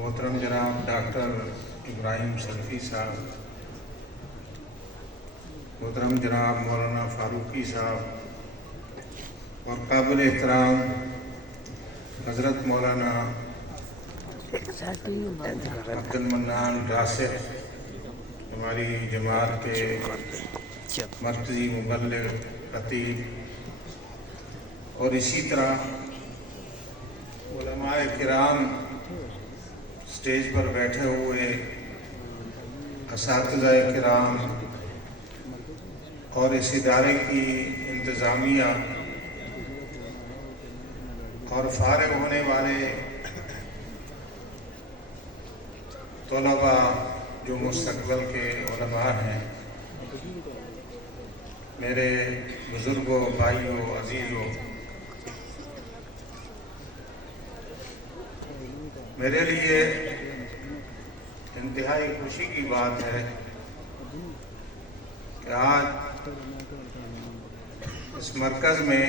मोहतरम जनाब डॉक्टर इब्राहिम सलफ़ी साहब, मोहतरम जनाब मौलाना फ़ारूकी साहब और काबिल एहतराम हज़रत मौलाना अब्दुल मन्नान रासिक, हमारी जमात के मर्कज़ी मुबल्लिग़ खतीब, और इसी तरह उलमाए किराम, स्टेज पर बैठे हुए असातिज़ाए किराम और इस इदारे की इंतज़ामिया और फारिग होने वाले तलबा जो मुस्तक़बिल के उलमा हैं, मेरे बुज़ुर्गों, भाइयों, अजीज़ों, मेरे लिए इंतहाई खुशी की बात है कि आज इस मरकज़ में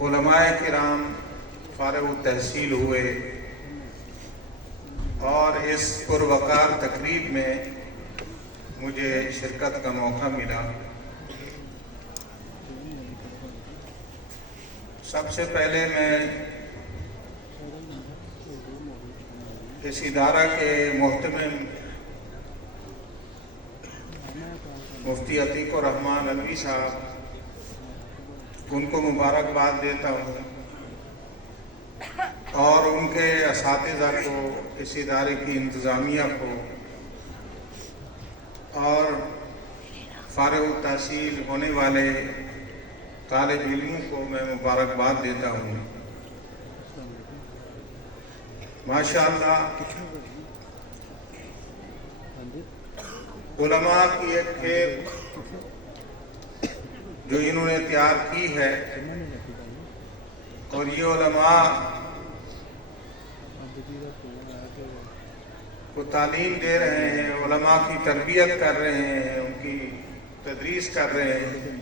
उलमाए किराम फारिग तहसील हुए और इस पुरवकार तकरीब में मुझे शिरकत का मौका मिला। सबसे पहले मैं इस इदारा के मोहतमिम मुफ्ती अतीकुर रहमान अलवी साहब, उनको मुबारकबाद देता हूँ और उनके असातिज़ा को, इस इदारे की इंतज़ामिया को और फारिग तहसील होने वाले तालिब इल्मों को मैं मुबारकबाद देता हूँ। माशाअल्लाह, उलमा की एक खेप जो इन्होंने तैयार की है और ये उलमा को तालीम दे रहे हैं, उलमा की तरबियत कर रहे हैं, उनकी तदरीस कर रहे हैं,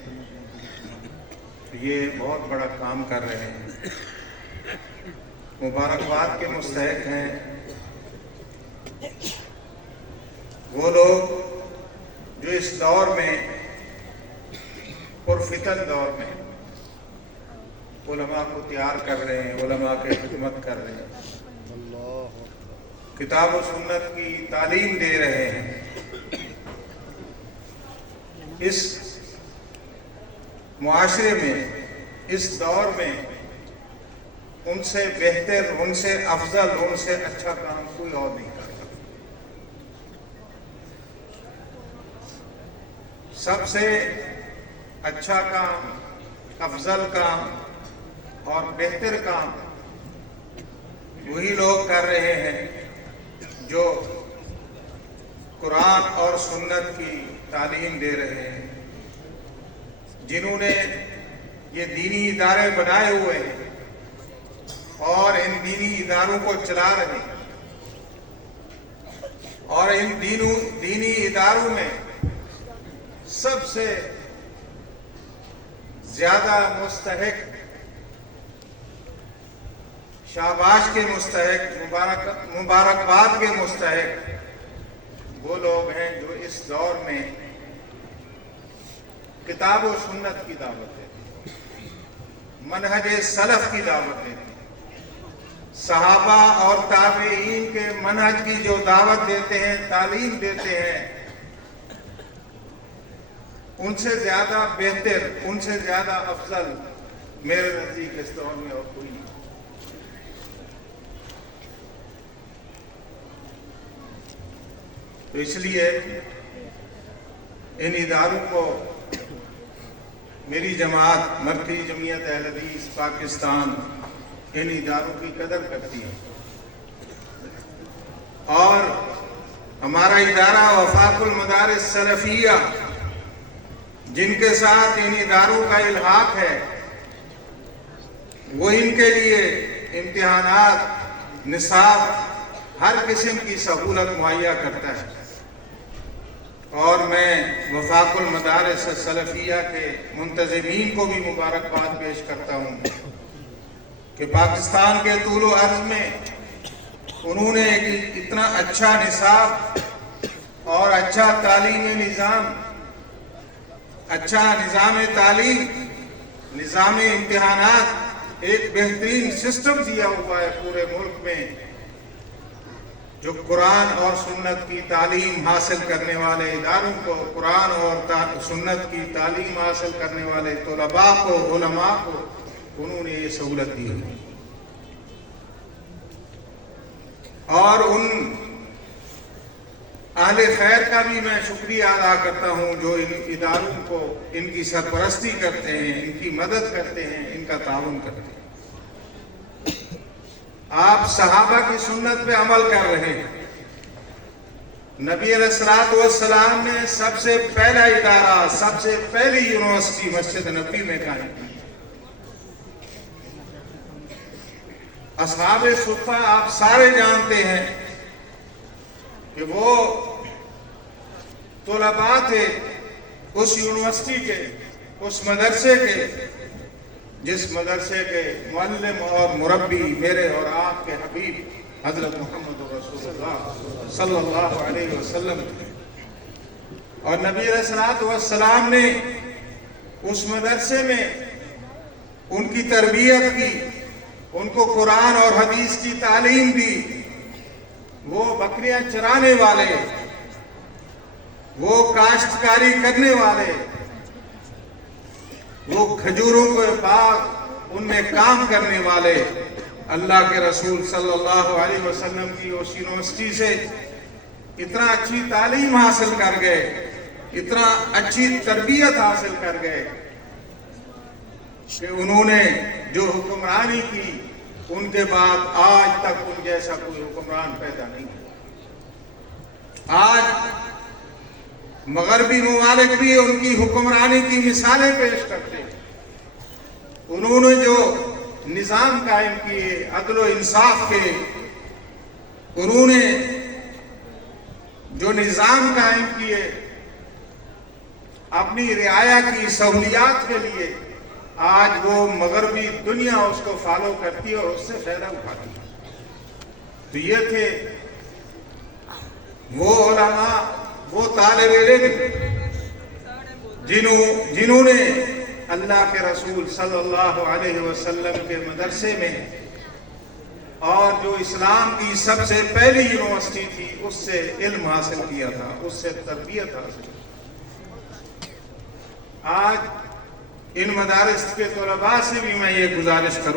ये बहुत बड़ा काम कर रहे हैं। मुबारकबाद के मुस्तहिक हैं वो लोग जो इस दौर में, पुरफितन दौर में, उलमा को तैयार कर रहे हैं, उलमा की खिदमत कर रहे हैं, किताब और सुन्नत की तालीम दे रहे हैं। इस मुआशरे में, इस दौर में उनसे बेहतर, उनसे अफजल, उनसे अच्छा काम कोई और नहीं करता। सबसे अच्छा काम, अफजल काम और बेहतर काम वही लोग कर रहे हैं जो कुरान और सुन्नत की तालीम दे रहे हैं, जिन्होंने ये दीनी इदारे बनाए हुए हैं और इन दीनी इदारों को चला रहे हैं और इन दीनी इदारों में सबसे ज्यादा मुस्तहिक, शाबाश के मुस्तहिक, मुबारकबाद के मुस्तहिक वो लोग हैं जो इस दौर में किताब और सुन्नत की दावत देते हैं, मनहज सलफ की दावत देते हैं, सहाबा और ताबईन के मनहज की जो दावत देते हैं, तालीम देते हैं, उनसे ज्यादा बेहतर, उनसे ज्यादा अफजल मेरे नजदीक इस दौर में और कोई नहीं। तो इसलिए इन इदारों को मेरी जमात मरकज़ी जमीयत अहले हदीस पाकिस्तान इन इदारों की कदर करती है और हमारा इदारा वफाकुल मदारिस सलफिया, जिनके साथ इन इदारों का इल्हाक है, वो इनके लिए इम्तिहानात, निसाब, हर किस्म की सहूलत मुहैया करता है। اور میں وفاق المدارس سلفیہ کے منتظمین کو بھی مبارکباد پیش کرتا ہوں کہ پاکستان کے طول و عرض میں انہوں نے اتنا اچھا نصاب اور اچھا تعلیمی نظام، اچھا نظام تعلیم، نظام امتحانات، ایک بہترین سسٹم دیا ہوا ہے پورے ملک میں، جو قرآن اور سنت کی تعلیم حاصل کرنے والے اداروں کو، قرآن اور سنت کی تعلیم حاصل کرنے والے طلباء کو، علماء کو انہوں نے یہ سہولت دی ہے۔ اور ان اہل خیر کا بھی میں شکریہ ادا کرتا ہوں جو ان اداروں کو، ان کی سرپرستی کرتے ہیں، ان کی مدد کرتے ہیں، ان کا تعاون کرتے ہیں۔ آپ صحابہ کی سنت پہ عمل کر رہے ہیں۔ نبی علیہ الصلوۃ والسلام نے سب سے پہلا ادارہ، سب سے پہلی یونیورسٹی مسجد نبوی میں قائم کی۔ اصحاب صفہ آپ سارے جانتے ہیں کہ وہ طلباء تھے اس یونیورسٹی کے، اس مدرسے کے، جس مدرسے کے معلم اور مربی میرے اور آپ کے حبیب حضرت محمد رسول اللہ صلی اللہ علیہ وسلم تھے۔ اور نبی علیہ الصلوۃ والسلام نے اس مدرسے میں ان کی تربیت کی، ان کو قرآن اور حدیث کی تعلیم دی۔ وہ بکریاں چرانے والے، وہ کاشتکاری کرنے والے، وہ کھجوروں کے باغ ان میں کام کرنے والے، اللہ کے رسول صلی اللہ علیہ وسلم کی اس یونیورسٹی سے اتنا اچھی تعلیم حاصل کر گئے، اتنا اچھی تربیت حاصل کر گئے کہ انہوں نے جو حکمرانی کی، ان کے بعد آج تک ان جیسا کوئی حکمران پیدا نہیں ہوا۔ آج مغربی ممالک بھی ان کی حکمرانی کی مثالیں پیش کرتے ہیں۔ انہوں نے جو نظام قائم کیے، عدل و انصاف کے، انہوں نے جو نظام قائم کیے اپنی رعایا کی سہولیات کے لیے، آج وہ مغربی دنیا اس کو فالو کرتی ہے اور اس سے فائدہ اٹھاتی ہے۔ تو یہ تھے وہ علماء، وہ طالب علم جنہوں نے اللہ کے رسول صلی اللہ علیہ وسلم کے مدرسے میں، اور جو اسلام کی سب سے پہلی یونیورسٹی تھی، اس سے علم حاصل کیا تھا، اس سے تربیت حاصل کی۔ آج ان مدارس کے طلباء سے بھی میں یہ گزارش کروں